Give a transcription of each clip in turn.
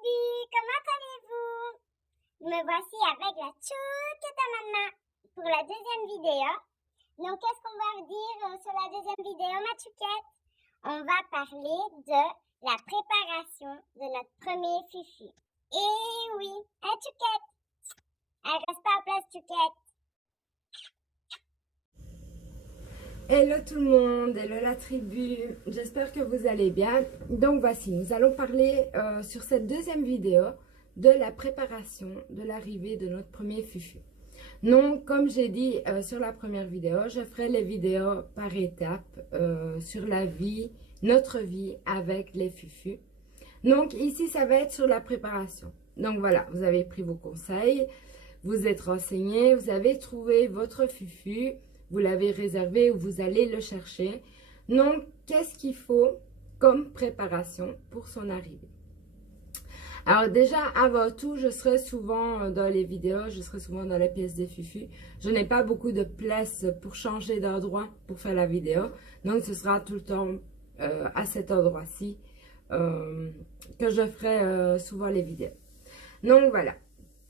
Coucou, comment allez-vous? Me voici avec la chouquette à maman pour la deuxième vidéo. Donc, qu'est-ce qu'on va dire sur la deuxième vidéo, ma chouquette? On va parler de la préparation de notre premier fufu. Et oui, hein, chouquette? Elle reste pas en place, chouquette. Hello tout le monde, hello la tribu, j'espère que vous allez bien. Donc voici, nous allons parler sur cette deuxième vidéo de la préparation de l'arrivée de notre premier fufu. Donc comme j'ai dit sur la première vidéo, je ferai les vidéos par étapes sur la vie, notre vie avec les fufus. Donc ici ça va être sur la préparation. Donc voilà, vous avez pris vos conseils, vous êtes renseigné, vous avez trouvé votre fufu. Vous l'avez réservé ou vous allez le chercher. Donc, qu'est-ce qu'il faut comme préparation pour son arrivée? Alors déjà, avant tout, je serai souvent dans les vidéos, je serai souvent dans la pièce des fufus. Je n'ai pas beaucoup de place pour changer d'endroit pour faire la vidéo. Donc, ce sera tout le temps à cet endroit-ci que je ferai souvent les vidéos. Donc, voilà.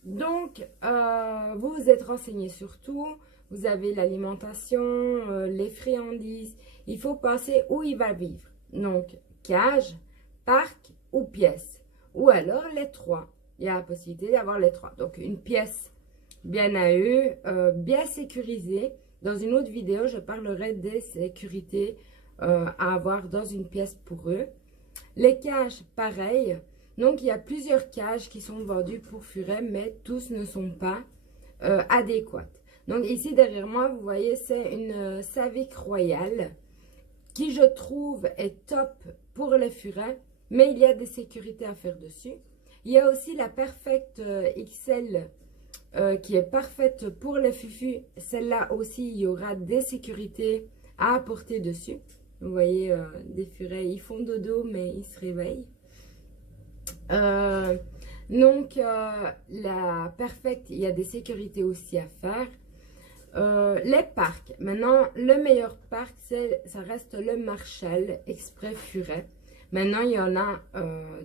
Donc, vous vous êtes renseigné sur tout. Vous avez l'alimentation, les friandises. Il faut penser où il va vivre. Donc, cage, parc ou pièce. Ou alors les trois. Il y a la possibilité d'avoir les trois. Donc, une pièce bien à eux, bien sécurisée. Dans une autre vidéo, je parlerai des sécurités à avoir dans une pièce pour eux. Les cages, pareil. Donc, il y a plusieurs cages qui sont vendues pour furets, mais tous ne sont pas adéquates. Donc ici derrière moi, vous voyez, c'est une Savic Royale qui je trouve est top pour les furets, mais il y a des sécurités à faire dessus. Il y a aussi la Perfect XL qui est parfaite pour les fufus. Celle-là aussi, il y aura des sécurités à apporter dessus. Vous voyez, des furets, ils font dodo, mais ils se réveillent. Donc, la Perfect, il y a des sécurités aussi à faire. Les parcs. Maintenant, le meilleur parc, ça reste le Marshall Express Furet. Maintenant, il y en a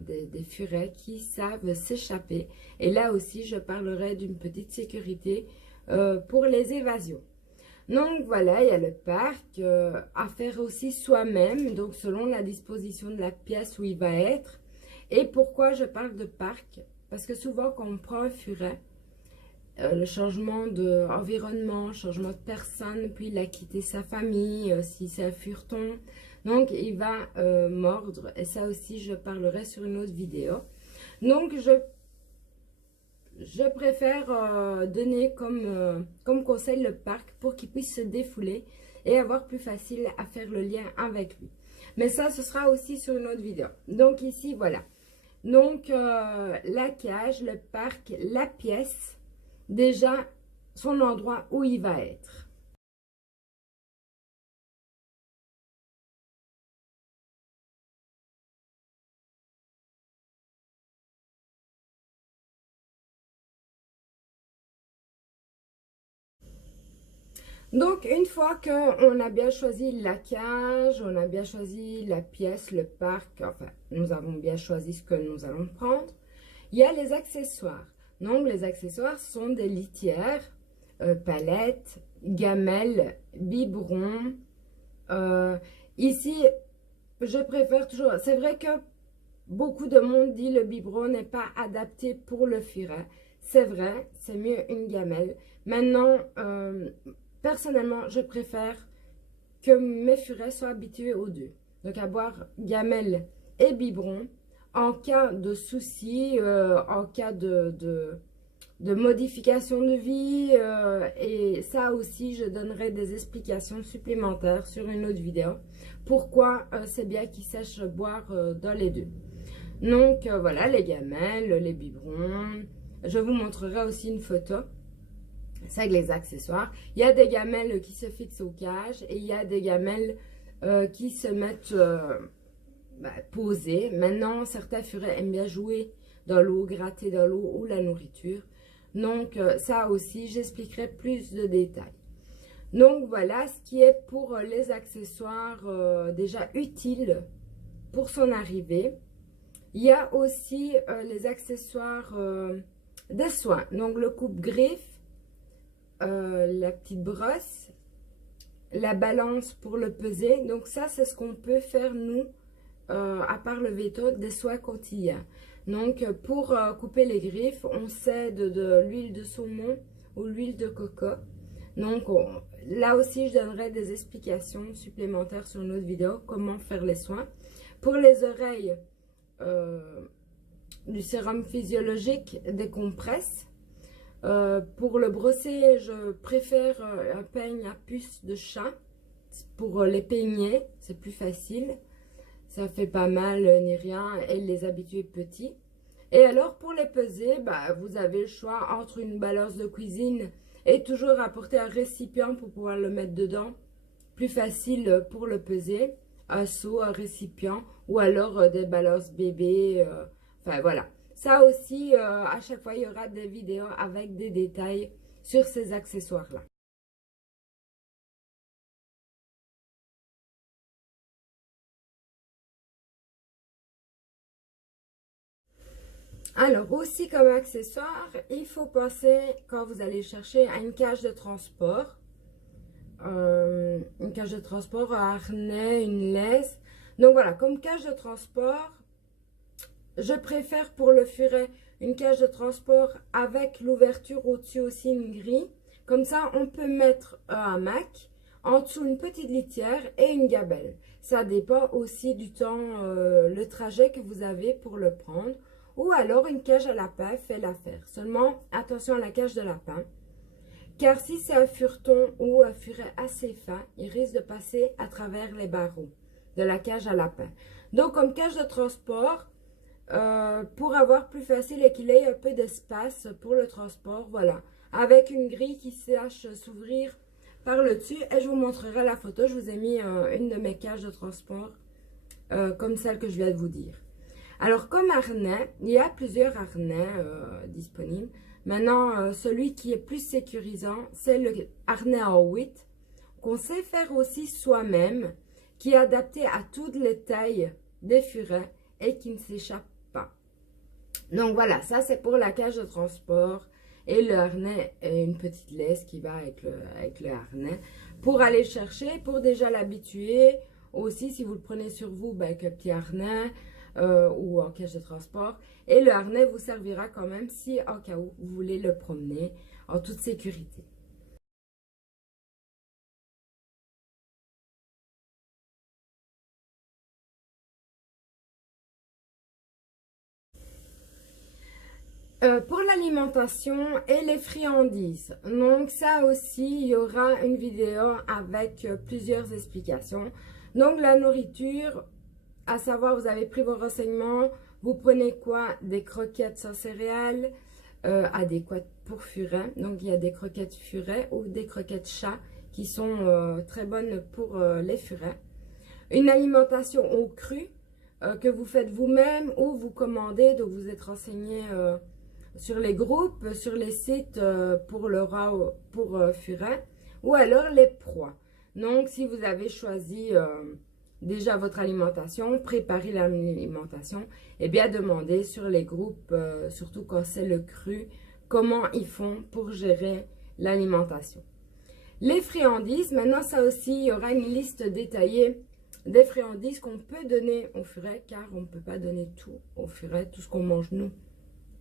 des furets qui savent s'échapper. Et là aussi, je parlerai d'une petite sécurité pour les évasions. Donc, voilà, il y a le parc à faire aussi soi-même. Donc, selon la disposition de la pièce où il va être. Et pourquoi je parle de parc? Parce que souvent, quand on prend un furet, le changement d'environnement, changement de personne, puis il a quitté sa famille, si c'est un fureton. Donc, il va mordre. Et ça aussi, je parlerai sur une autre vidéo. Donc, je préfère donner comme conseil le parc pour qu'il puisse se défouler et avoir plus facile à faire le lien avec lui. Mais ça, ce sera aussi sur une autre vidéo. Donc, ici, voilà. Donc, la cage, le parc, la pièce. Déjà, son endroit où il va être. Donc, une fois qu'on a bien choisi la cage, on a bien choisi la pièce, le parc, enfin, nous avons bien choisi ce que nous allons prendre, il y a les accessoires. Donc, les accessoires sont des litières, palettes, gamelles, biberons. Ici, je préfère toujours... C'est vrai que beaucoup de monde dit le biberon n'est pas adapté pour le furet. C'est vrai, c'est mieux une gamelle. Maintenant, personnellement, je préfère que mes furets soient habitués aux deux. Donc, à boire gamelle et biberon en cas de souci, en cas de modification de vie. Et ça aussi, je donnerai des explications supplémentaires sur une autre vidéo. Pourquoi c'est bien qu'ils sachent boire dans les deux. Donc, voilà, les gamelles, les biberons. Je vous montrerai aussi une photo. C'est avec les accessoires. Il y a des gamelles qui se fixent aux cages et il y a des gamelles qui se mettent posées. Maintenant, certains furets aiment bien jouer dans l'eau, gratter dans l'eau ou la nourriture. Donc, ça aussi, j'expliquerai plus de détails. Donc, voilà ce qui est pour les accessoires déjà utiles pour son arrivée. Il y a aussi les accessoires des soins. Donc le coupe-griffe, la petite brosse, la balance pour le peser. Donc ça, c'est ce qu'on peut faire nous, à part le veto, des soins quotidiens. Donc pour couper les griffes, on sait de l'huile de saumon ou l'huile de coco. Donc là aussi, je donnerai des explications supplémentaires sur une autre vidéo, comment faire les soins. Pour les oreilles, du sérum physiologique, des compresses. Pour le brosser, je préfère un peigne à puce de chat. Pour les peigner, c'est plus facile. Ça fait pas mal ni rien et les habituer petits. Et alors pour les peser, bah, vous avez le choix entre une balance de cuisine et toujours apporter un récipient pour pouvoir le mettre dedans. Plus facile pour le peser. Un seau, un récipient ou alors des balances bébé. Enfin voilà. Ça aussi, à chaque fois, il y aura des vidéos avec des détails sur ces accessoires-là. Alors, aussi comme accessoire, il faut penser, quand vous allez chercher, à une cage de transport. Une cage de transport, un harnais, une laisse. Donc voilà, comme cage de transport, je préfère pour le furet une cage de transport avec l'ouverture au-dessus aussi une grille. Comme ça, on peut mettre un hamac, en dessous une petite litière et une gabelle. Ça dépend aussi du temps, le trajet que vous avez pour le prendre. Ou alors une cage à lapin fait l'affaire. Seulement, attention à la cage de lapin. Car si c'est un fureton ou un furet assez fin, il risque de passer à travers les barreaux de la cage à lapin. Donc, comme cage de transport, pour avoir plus facile et qu'il ait un peu d'espace pour le transport, voilà. Avec une grille qui sache s'ouvrir par le dessus. Et je vous montrerai la photo. Je vous ai mis une de mes cages de transport, comme celle que je viens de vous dire. Alors, comme harnais, il y a plusieurs harnais disponibles. Maintenant, celui qui est plus sécurisant, c'est le harnais en 8, qu'on sait faire aussi soi-même, qui est adapté à toutes les tailles des furets et qui ne s'échappe pas. Donc voilà, ça c'est pour la cage de transport et le harnais et une petite laisse qui va avec le harnais pour aller chercher, pour déjà l'habituer. Aussi, si vous le prenez sur vous, ben, avec un petit harnais ou en cage de transport. Et le harnais vous servira quand même si, en cas où, vous voulez le promener en toute sécurité. Pour l'alimentation et les friandises, donc ça aussi, il y aura une vidéo avec plusieurs explications. Donc la nourriture, à savoir, vous avez pris vos renseignements, vous prenez quoi? Des croquettes sans céréales, adéquates pour furet. Donc il y a des croquettes furet ou des croquettes chat qui sont très bonnes pour les furets. Une alimentation au cru que vous faites vous-même ou vous commandez, donc vous êtes renseigné sur les groupes, sur les sites pour le rat, pour furet, ou alors les proies. Donc, si vous avez choisi déjà votre alimentation, préparez l'alimentation, et bien demandez sur les groupes, surtout quand c'est le cru, comment ils font pour gérer l'alimentation. Les friandises, maintenant ça aussi, il y aura une liste détaillée des friandises qu'on peut donner au furet, car on ne peut pas donner tout au furet, tout ce qu'on mange nous.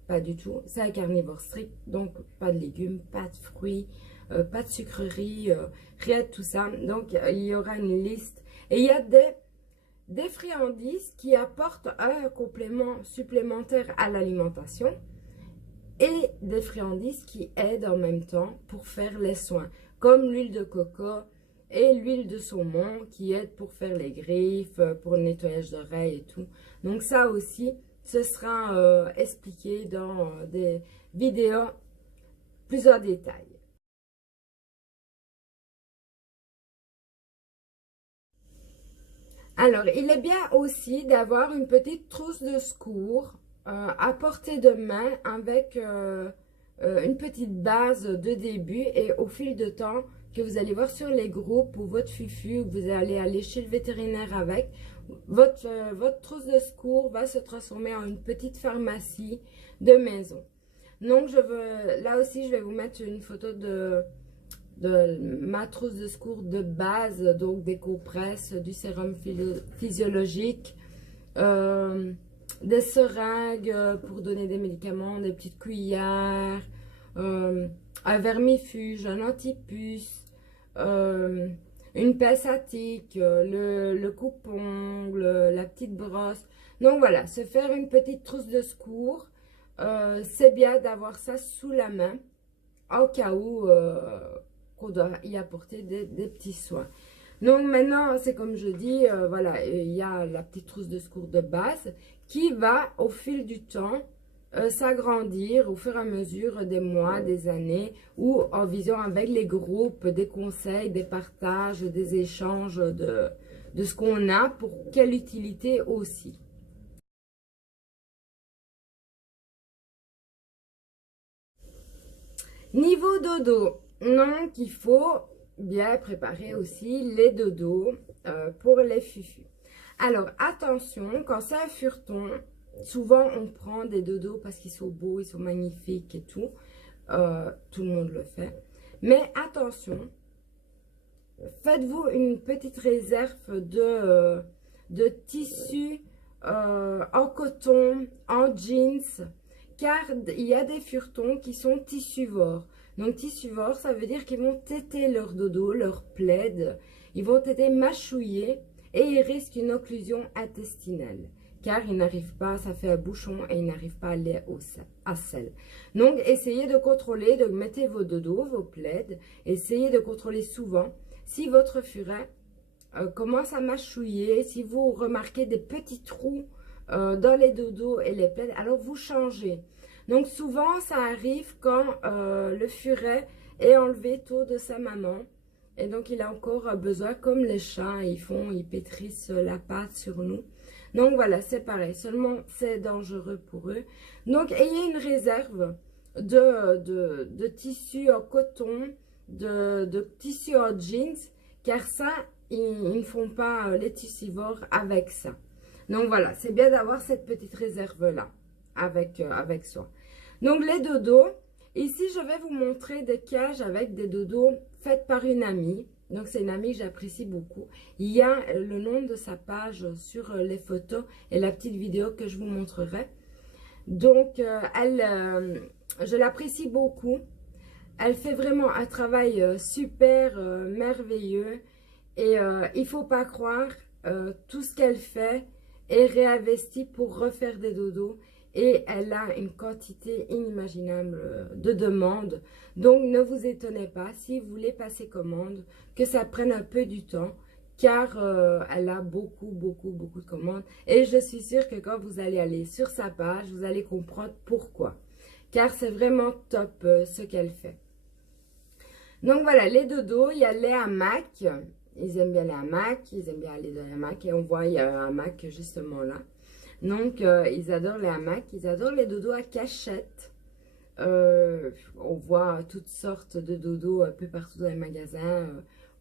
Pas du tout, c'est un carnivore strict, donc pas de légumes, pas de fruits, pas de sucreries, rien de tout ça. Donc il y aura une liste. Et il y a des friandises qui apportent un complément supplémentaire à l'alimentation et des friandises qui aident en même temps pour faire les soins, comme l'huile de coco et l'huile de saumon qui aident pour faire les griffes, pour le nettoyage d'oreilles et tout. Donc ça aussi, ce sera expliqué dans des vidéos plus en détail. Alors, il est bien aussi d'avoir une petite trousse de secours à portée de main avec une petite base de début et au fil de temps que vous allez voir sur les groupes ou votre fufu, vous allez aller chez le vétérinaire avec, votre trousse de secours va se transformer en une petite pharmacie de maison. Donc, là aussi, je vais vous mettre une photo de ma trousse de secours de base, donc des compresses, du sérum physiologique, des seringues pour donner des médicaments, des petites cuillères, un vermifuge, un antipuce, une pince à tic, le coupe-ongle, la petite brosse. Donc voilà, se faire une petite trousse de secours, c'est bien d'avoir ça sous la main, au cas où qu'on doit y apporter des petits soins. Donc maintenant, c'est comme je dis, voilà, il y a la petite trousse de secours de base qui va au fil du temps s'agrandir au fur et à mesure des mois, des années, ou en vision avec les groupes, des conseils, des partages, des échanges de ce qu'on a, pour quelle utilité aussi. Niveau dodo, donc il faut bien préparer aussi les dodos pour les fufus. Alors attention, quand c'est un fureton, souvent on prend des dodos parce qu'ils sont beaux, ils sont magnifiques et tout. Tout le monde le fait. Mais attention, faites-vous une petite réserve de tissu en coton, en jeans, car il y a des furetons qui sont tissuvores. Donc tissuvores, ça veut dire qu'ils vont téter leur dodo, leur plaid, ils vont téter mâchouiller et ils risquent une occlusion intestinale. Car ils n'arrivent pas, ça fait un bouchon et ils n'arrivent pas à aller à selle. Donc essayez de contrôler, de mettre vos dodos, vos plaids, essayez de contrôler souvent. Si votre furet commence à mâchouiller, si vous remarquez des petits trous dans les dodos et les plaids, alors vous changez. Donc souvent ça arrive quand le furet est enlevé tôt de sa maman et donc il a encore besoin, comme les chats, ils pétrissent la pâte sur nous. Donc voilà, c'est pareil, seulement c'est dangereux pour eux. Donc ayez une réserve de tissu en coton, de tissu en jeans, car ça, ils ne font pas les tissivores avec ça. Donc voilà, c'est bien d'avoir cette petite réserve-là avec soi. Donc les dodos, ici je vais vous montrer des cages avec des dodos faites par une amie. Donc c'est une amie que j'apprécie beaucoup. Il y a le nom de sa page sur les photos et la petite vidéo que je vous montrerai. Donc je l'apprécie beaucoup. Elle fait vraiment un travail super merveilleux. Et il ne faut pas croire, tout ce qu'elle fait est réinvesti pour refaire des dodos. Et elle a une quantité inimaginable de demandes. Donc ne vous étonnez pas si vous voulez passer commande, que ça prenne un peu du temps. Car elle a beaucoup de commandes. Et je suis sûre que quand vous allez aller sur sa page, vous allez comprendre pourquoi. Car c'est vraiment top ce qu'elle fait. Donc voilà, les dodos, il y a les hamacs. Ils aiment bien les hamacs, ils aiment bien aller dans les hamacs. Et on voit, il y a un hamac justement là. Donc, ils adorent les hamacs, ils adorent les dodos à cachette. On voit toutes sortes de dodos un peu partout dans les magasins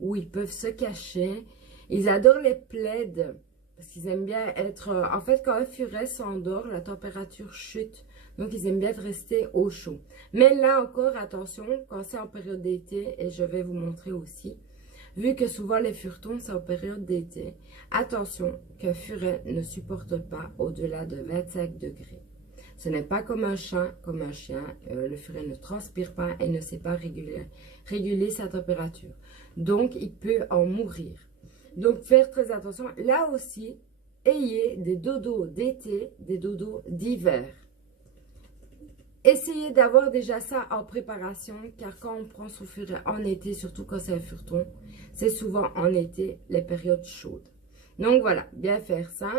où ils peuvent se cacher. Ils adorent les plaids parce qu'ils aiment bien être... en fait, quand un furet s'endort, la température chute. Donc, ils aiment bien rester au chaud. Mais là encore, attention, quand c'est en période d'été, et je vais vous montrer aussi, vu que souvent les furetons, c'est en période d'été, attention qu'un furet ne supporte pas au-delà de 25 degrés. Ce n'est pas comme un chat, comme un chien. Le furet ne transpire pas et ne sait pas réguler sa température. Donc, il peut en mourir. Donc, faire très attention. Là aussi, ayez des dodos d'été, des dodos d'hiver. Essayez d'avoir déjà ça en préparation, car quand on prend son furet en été, surtout quand c'est un fureton, c'est souvent en été, les périodes chaudes. Donc voilà, bien faire ça.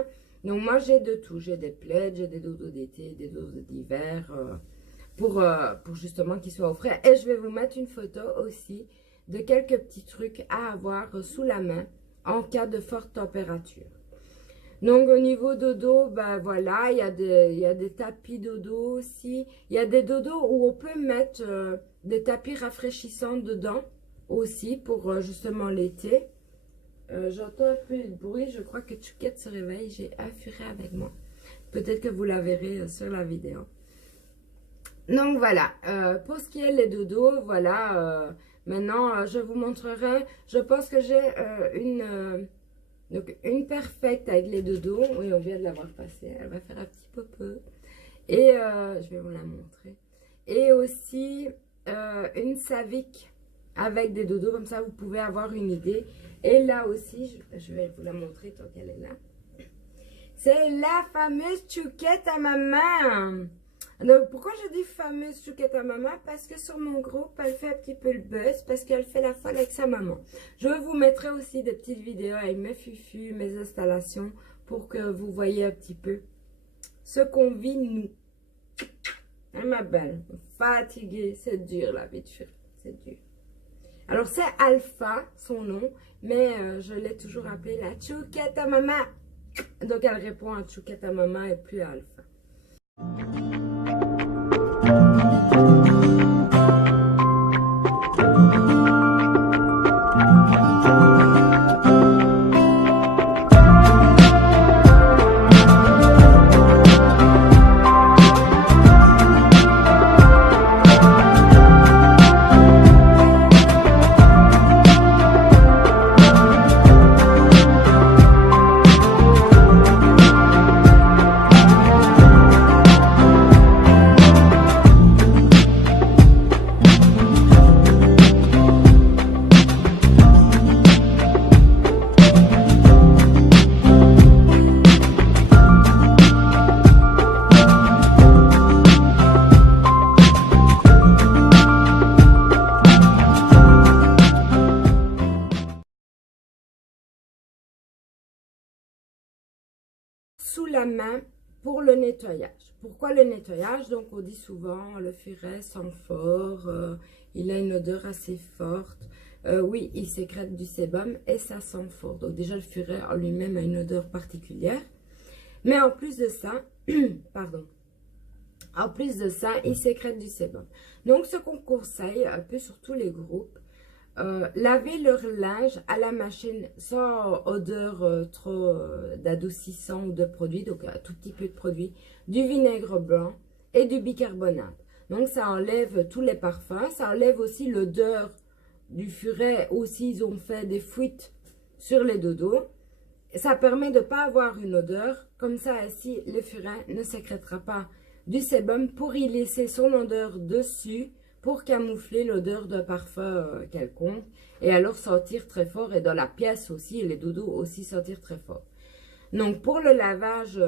Donc moi j'ai de tout, j'ai des plaids, j'ai des dodos d'été, des dodos d'hiver, pour justement qu'ils soient au frais. Et je vais vous mettre une photo aussi de quelques petits trucs à avoir sous la main en cas de forte température. Donc au niveau dodo, ben voilà, il y a des tapis dodo aussi. Il y a des dodos où on peut mettre des tapis rafraîchissants dedans aussi pour justement l'été. J'entends un peu de bruit, je crois que Chouquette se réveille, j'ai un furet avec moi. Peut-être que vous la verrez sur la vidéo. Donc voilà, pour ce qui est les dodos, voilà, maintenant je vous montrerai, je pense que j'ai une perfecte avec les dodos, oui on vient de la voir passer, elle va faire un petit peu, et je vais vous la montrer, et aussi une Savic avec des dodos, comme ça vous pouvez avoir une idée, et là aussi, je vais vous la montrer tant qu'elle est là, c'est la fameuse chouquette à maman. Donc, pourquoi je dis fameuse chouquette à maman? Parce que sur mon groupe, elle fait un petit peu le buzz, parce qu'elle fait la folle avec sa maman. Je vous mettrai aussi des petites vidéos avec mes fufus, mes installations, pour que vous voyez un petit peu ce qu'on vit, nous. Hein, ma belle? Fatiguée, c'est dur la vie de chérie, c'est dur. Alors, c'est Alpha, son nom, mais je l'ai toujours appelée la chouquette à maman. Donc, elle répond à chouquette à maman et plus à Alpha. Sous la main pour le nettoyage. Pourquoi le nettoyage? Donc on dit souvent le furet sent fort, il a une odeur assez forte. Oui, il sécrète du sébum et ça sent fort. Donc déjà le furet en lui-même a une odeur particulière. Mais en plus de ça, pardon, en plus de ça, il sécrète du sébum. Donc ce qu'on conseille un peu sur tous les groupes, laver leur linge à la machine sans odeur trop d'adoucissant ou de produit, donc un tout petit peu de produit, du vinaigre blanc et du bicarbonate. Donc ça enlève tous les parfums, ça enlève aussi l'odeur du furet, aussi ils ont fait des fuites sur les dodos. Ça permet de ne pas avoir une odeur, comme ça ainsi le furet ne sécrétera pas du sébum pour y laisser son odeur dessus, pour camoufler l'odeur d'un parfum quelconque, et alors sentir très fort, et dans la pièce aussi, et les dodos aussi sentir très fort. Donc pour le lavage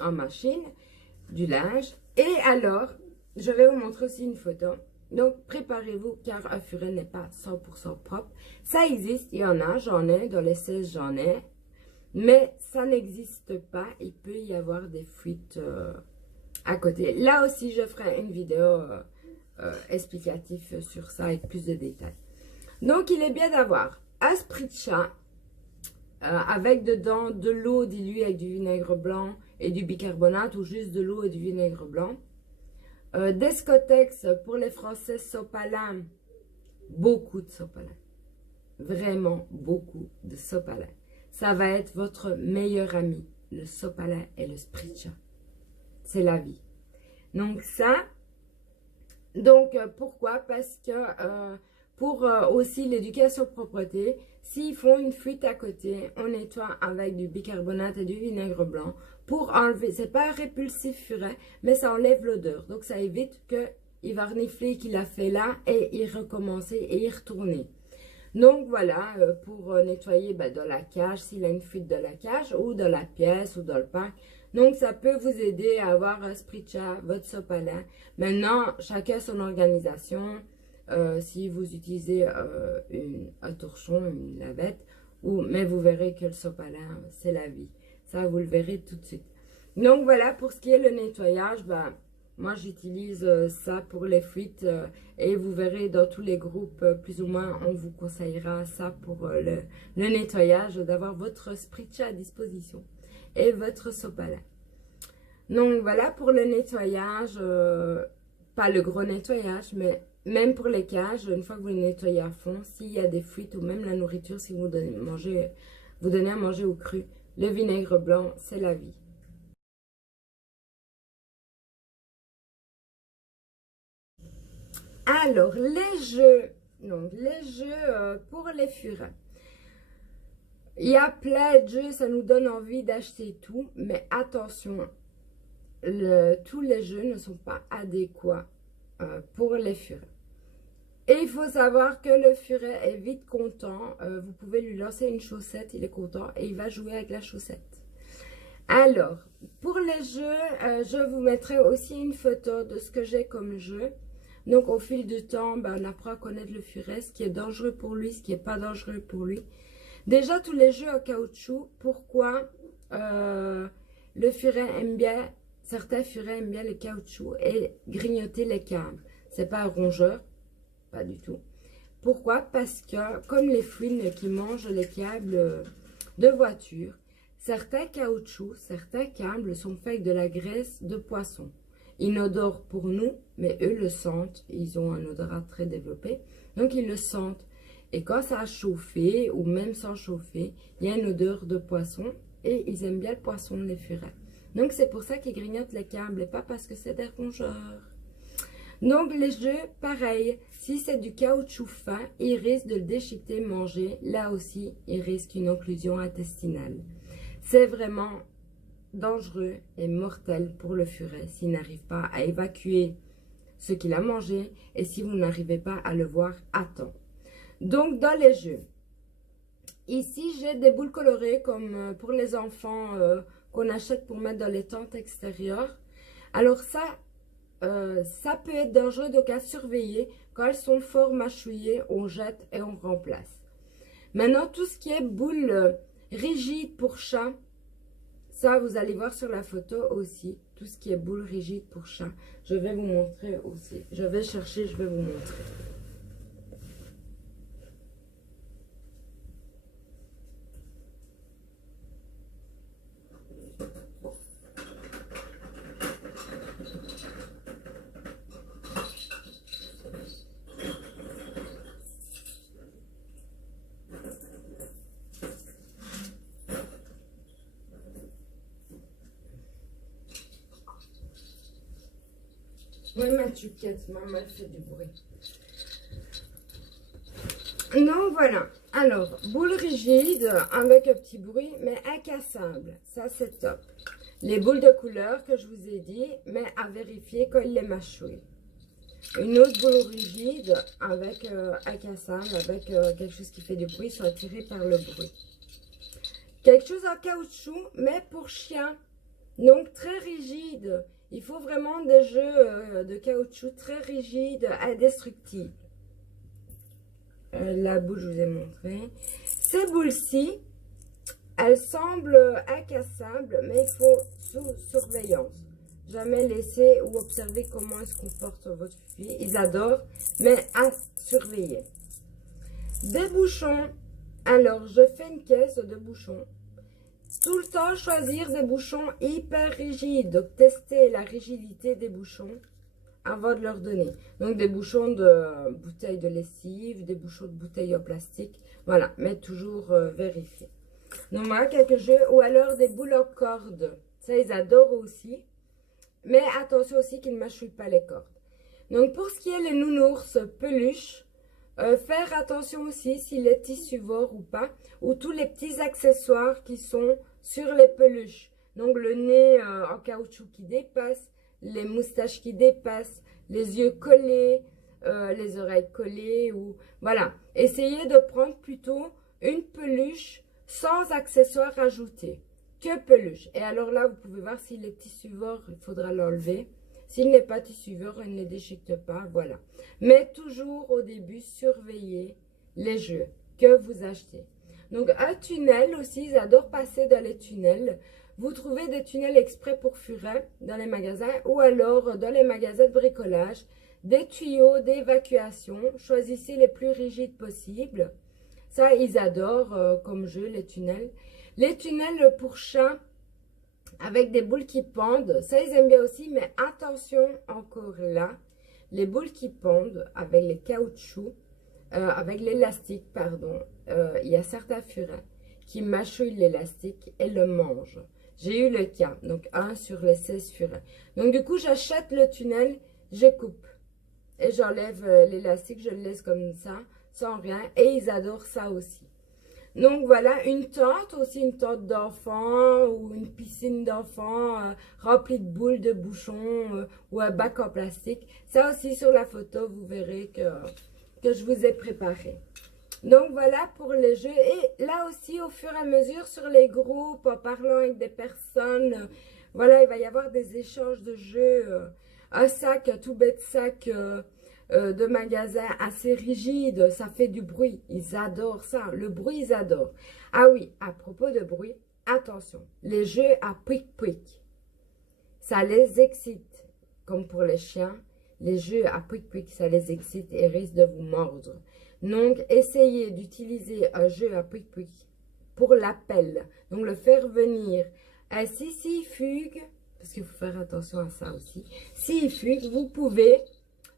en machine du linge, et alors, je vais vous montrer aussi une photo. Donc préparez-vous car un furet n'est pas 100% propre. Ça existe, il y en a, j'en ai, dans les 16 j'en ai, mais ça n'existe pas, il peut y avoir des fuites à côté. Là aussi, je ferai une vidéo explicative sur ça avec plus de détails. Donc, il est bien d'avoir un spritcha avec dedans de l'eau diluée avec du vinaigre blanc et du bicarbonate ou juste de l'eau et du vinaigre blanc. Descotex pour les Français, sopalin, beaucoup de sopalin. Vraiment beaucoup de sopalin. Ça va être votre meilleur ami, le sopalin et le spritcha. C'est la vie. Donc ça, pourquoi? Parce que pour aussi l'éducation propreté, s'ils font une fuite à côté, on nettoie avec du bicarbonate et du vinaigre blanc pour enlever, c'est pas un répulsif furet, mais ça enlève l'odeur. Donc ça évite qu'il va renifler qu'il a fait là et y recommencer et y retourner. Donc voilà, pour nettoyer dans la cage, s'il a une fuite dans la cage ou dans la pièce ou dans le parc. Donc ça peut vous aider à avoir un spritcha, votre sopalin. Maintenant, chacun son organisation. Si vous utilisez un torchon, une lavette, mais vous verrez que le sopalin, c'est la vie. Ça, vous le verrez tout de suite. Donc voilà, pour ce qui est le nettoyage, moi j'utilise ça pour les fuites et vous verrez dans tous les groupes, plus ou moins, on vous conseillera ça pour le nettoyage, d'avoir votre spritcha à disposition et votre sopalin. Donc voilà pour le nettoyage, pas le gros nettoyage, mais même pour les cages, une fois que vous les nettoyez à fond, s'il y a des fuites ou même la nourriture, si vous donnez, vous donnez à manger au cru, le vinaigre blanc, c'est la vie. Alors, les jeux, donc les jeux pour les furets. Il y a plein de jeux, ça nous donne envie d'acheter tout, mais attention, tous les jeux ne sont pas adéquats pour les furets. Et il faut savoir que le furet est vite content. Vous pouvez lui lancer une chaussette, il est content et il va jouer avec la chaussette. Alors, pour les jeux, je vous mettrai aussi une photo de ce que j'ai comme jeu. Donc, au fil du temps, on apprend à connaître le furet, ce qui est dangereux pour lui, ce qui n'est pas dangereux pour lui. Déjà, tous les jeux en caoutchouc, pourquoi le furet aime bien, certains furets aiment bien le caoutchouc et grignoter les câbles. C'est pas un rongeur, pas du tout. Pourquoi? Parce que, comme les fouines qui mangent les câbles de voiture, certains caoutchoucs, certains câbles sont faits avec de la graisse de poisson. Inodore pour nous, mais eux le sentent. Ils ont un odorat très développé, donc ils le sentent. Et quand ça a chauffé, ou même sans chauffer, il y a une odeur de poisson. Et ils aiment bien le poisson, les furets. Donc c'est pour ça qu'ils grignotent les câbles, et pas parce que c'est des rongeurs. Donc les jeux, pareil. Si c'est du caoutchouc fin, ils risquent de le déchiqueter, manger. Là aussi, ils risquent une occlusion intestinale. C'est vraiment dangereux et mortel pour le furet s'il n'arrive pas à évacuer ce qu'il a mangé et si vous n'arrivez pas à le voir à temps. Donc, dans les jeux, ici, j'ai des boules colorées comme pour les enfants qu'on achète pour mettre dans les tentes extérieures. Alors ça peut être dangereux, donc à surveiller. Quand elles sont fort mâchouillées, on jette et on remplace. Maintenant, tout ce qui est boules rigides pour chat, ça, vous allez voir sur la photo aussi, tout ce qui est boule rigide pour chat. Je vais vous montrer aussi. Je vais chercher, je vais vous montrer. Oui, ma tuquette, maman fait du bruit. Non, voilà. Alors, boule rigide avec un petit bruit, mais incassable. Ça, c'est top. Les boules de couleur que je vous ai dit, mais à vérifier quand il les mâchouille. Une autre boule rigide avec incassable, avec quelque chose qui fait du bruit, soit attiré par le bruit. Quelque chose en caoutchouc, mais pour chien. Donc, très rigide. Il faut vraiment des jeux de caoutchouc très rigides, indestructibles. La boule, je vous ai montré. Ces boules-ci, elles semblent incassables, mais il faut sous surveillance. Jamais laisser ou observer comment elle se comporte votre fille. Ils adorent, mais à surveiller. Des bouchons. Alors, je fais une caisse de bouchons. Tout le temps, choisir des bouchons hyper rigides. Donc, tester la rigidité des bouchons avant de leur donner. Donc, des bouchons de bouteilles de lessive, des bouchons de bouteilles en plastique. Voilà, mais toujours vérifier. Donc, voilà quelques jeux. Ou alors des boules en corde. Ça, ils adorent aussi. Mais attention aussi qu'ils ne mâchouillent pas les cordes. Donc, pour ce qui est les nounours peluches, faire attention aussi s'il est tissuevore ou pas, ou tous les petits accessoires qui sont sur les peluches. Donc le nez en caoutchouc qui dépasse, les moustaches qui dépassent, les yeux collés, les oreilles collées, ou voilà. Essayez de prendre plutôt une peluche sans accessoires ajoutés, que peluche. Et alors là, vous pouvez voir s'il est tissuevore, il faudra l'enlever. S'il n'est pas tissuevore, il ne les déchiquete pas, voilà. Mais toujours au début, surveillez les jeux que vous achetez. Donc un tunnel aussi, ils adorent passer dans les tunnels. Vous trouvez des tunnels exprès pour furets dans les magasins ou alors dans les magasins de bricolage. Des tuyaux d'évacuation, choisissez les plus rigides possibles. Ça, ils adorent comme jeu, les tunnels. Les tunnels pour chats, avec des boules qui pendent, ça ils aiment bien aussi, mais attention encore là, les boules qui pendent avec les caoutchoucs, avec l'élastique, pardon. Il y a certains furets qui mâchouillent l'élastique et le mangent. J'ai eu le cas, donc 1 sur les 16 furets. Donc du coup, j'achète le tunnel, je coupe et j'enlève l'élastique, je le laisse comme ça, sans rien. Et ils adorent ça aussi. Donc voilà, une tente, aussi une tente d'enfant ou une piscine d'enfant remplie de boules, de bouchons ou un bac en plastique. Ça aussi sur la photo, vous verrez que je vous ai préparé. Donc voilà pour les jeux. Et là aussi, au fur et à mesure, sur les groupes, en parlant avec des personnes, voilà, il va y avoir des échanges de jeux. Un sac, un tout bête sac de magasin assez rigide, ça fait du bruit. Ils adorent ça. Le bruit, ils adorent. Ah oui, à propos de bruit, attention. Les jeux à pouic-pouic, ça les excite. Comme pour les chiens, les jeux à pouic-pouic, ça les excite et risquent de vous mordre. Donc, essayez d'utiliser un jeu à pouic-pouic pour l'appel. Donc, le faire venir. Si fugue, parce qu'il faut faire attention à ça aussi. S'il fugue, vous pouvez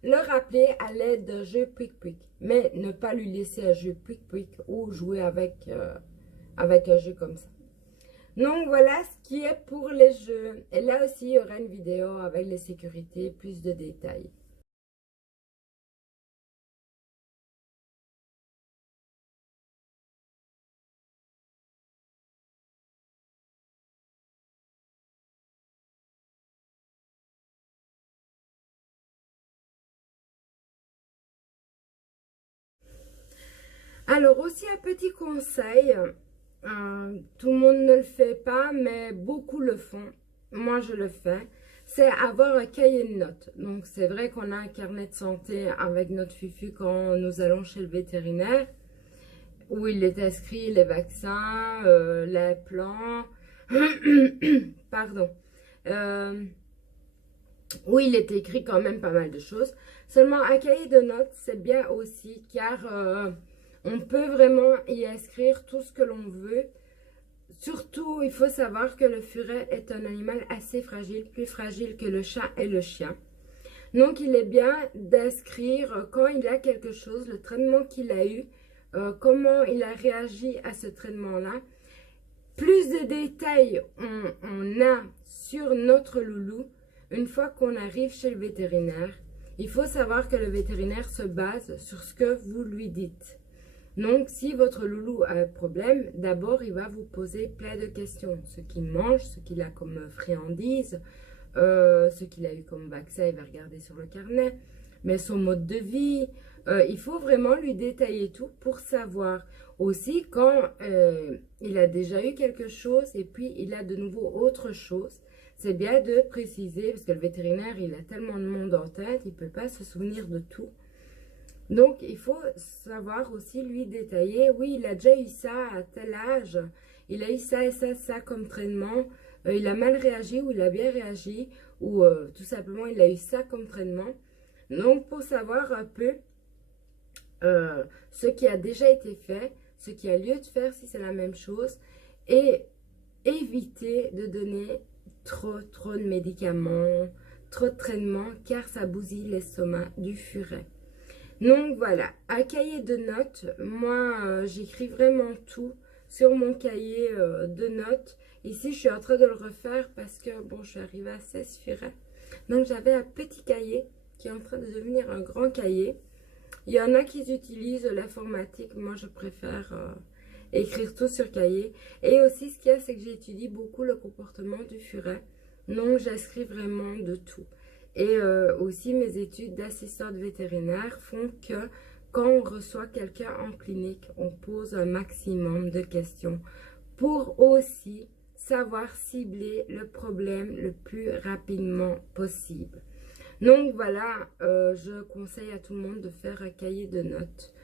le rappeler à l'aide d'un jeu pouic-pouic. Mais ne pas lui laisser un jeu pouic-pouic ou jouer avec un jeu comme ça. Donc, voilà ce qui est pour les jeux. Et là aussi, il y aura une vidéo avec les sécurités, plus de détails. Alors aussi un petit conseil, tout le monde ne le fait pas, mais beaucoup le font. Moi je le fais, c'est avoir un cahier de notes. Donc c'est vrai qu'on a un carnet de santé avec notre fufu quand nous allons chez le vétérinaire, où il est inscrit les vaccins, les plans, pardon, où il est écrit quand même pas mal de choses. Seulement un cahier de notes c'est bien aussi car on peut vraiment y inscrire tout ce que l'on veut. Surtout, il faut savoir que le furet est un animal assez fragile, plus fragile que le chat et le chien. Donc, il est bien d'inscrire quand il a quelque chose, le traitement qu'il a eu, comment il a réagi à ce traitement-là. Plus de détails on a sur notre loulou une fois qu'on arrive chez le vétérinaire. Il faut savoir que le vétérinaire se base sur ce que vous lui dites. Donc, si votre loulou a un problème, d'abord, il va vous poser plein de questions. Ce qu'il mange, ce qu'il a comme friandise, ce qu'il a eu comme vaccin, il va regarder sur le carnet, mais son mode de vie. Il faut vraiment lui détailler tout pour savoir. Aussi, quand il a déjà eu quelque chose et puis il a de nouveau autre chose, c'est bien de préciser, parce que le vétérinaire, il a tellement de monde en tête, il ne peut pas se souvenir de tout. Donc, il faut savoir aussi lui détailler, oui, il a déjà eu ça à tel âge, il a eu ça et ça, ça comme traitement, il a mal réagi ou il a bien réagi, ou tout simplement, il a eu ça comme traitement. Donc, pour savoir un peu ce qui a déjà été fait, ce qui a lieu de faire si c'est la même chose, et éviter de donner trop de médicaments, trop de traitements, car ça bousille l'estomac du furet. Donc voilà, un cahier de notes, moi j'écris vraiment tout sur mon cahier de notes. Ici je suis en train de le refaire parce que bon, je suis arrivée à 16 furets. Donc j'avais un petit cahier qui est en train de devenir un grand cahier. Il y en a qui utilisent l'informatique, moi je préfère écrire tout sur cahier. Et aussi ce qu'il y a, c'est que j'étudie beaucoup le comportement du furet. Donc j'inscris vraiment de tout. Et aussi mes études d'assistante vétérinaire font que quand on reçoit quelqu'un en clinique, on pose un maximum de questions pour aussi savoir cibler le problème le plus rapidement possible. Donc voilà, je conseille à tout le monde de faire un cahier de notes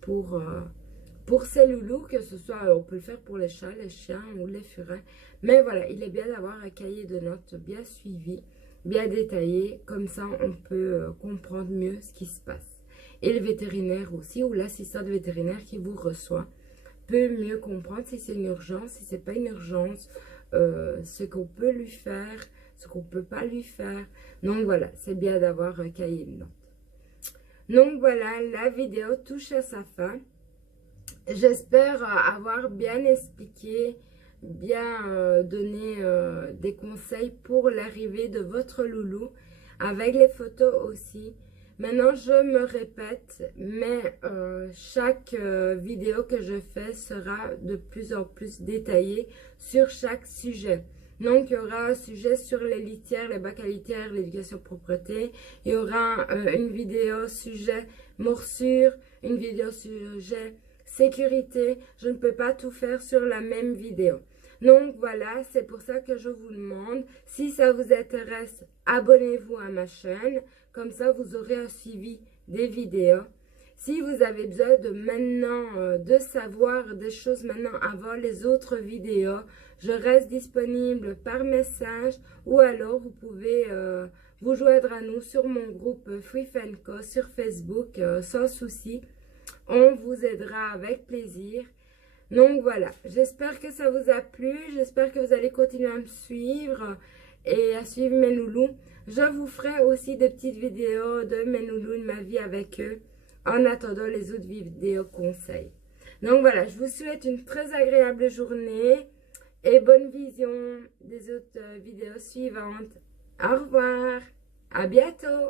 pour ces loulous, que ce soit, on peut le faire pour les chats, les chiens ou les furets. Mais voilà, il est bien d'avoir un cahier de notes bien suivi, bien détaillé, comme ça on peut comprendre mieux ce qui se passe. Et le vétérinaire aussi, ou l'assistant vétérinaire qui vous reçoit, peut mieux comprendre si c'est une urgence, si c'est pas une urgence, ce qu'on peut lui faire, ce qu'on ne peut pas lui faire. Donc voilà, c'est bien d'avoir un cahier de notes. Donc voilà, la vidéo touche à sa fin. J'espère avoir bien expliqué, bien donné des conseils pour l'arrivée de votre loulou, avec les photos aussi. Maintenant, je me répète, mais chaque vidéo que je fais sera de plus en plus détaillée sur chaque sujet. Donc, il y aura un sujet sur les litières, les bacs à litière, l'éducation propreté. Il y aura une vidéo sujet morsure, une vidéo sujet sécurité. Je ne peux pas tout faire sur la même vidéo. Donc voilà, c'est pour ça que je vous demande, si ça vous intéresse, abonnez-vous à ma chaîne. Comme ça, vous aurez un suivi des vidéos. Si vous avez besoin de maintenant, de savoir des choses maintenant avant les autres vidéos, je reste disponible par message ou alors vous pouvez vous joindre à nous sur mon groupe Free Fanco sur Facebook sans souci. On vous aidera avec plaisir. Donc voilà, j'espère que ça vous a plu. J'espère que vous allez continuer à me suivre et à suivre mes loulous. Je vous ferai aussi des petites vidéos de mes loulous, de ma vie avec eux, en attendant les autres vidéos conseils. Donc voilà, je vous souhaite une très agréable journée et bonne vision des autres vidéos suivantes. Au revoir, à bientôt.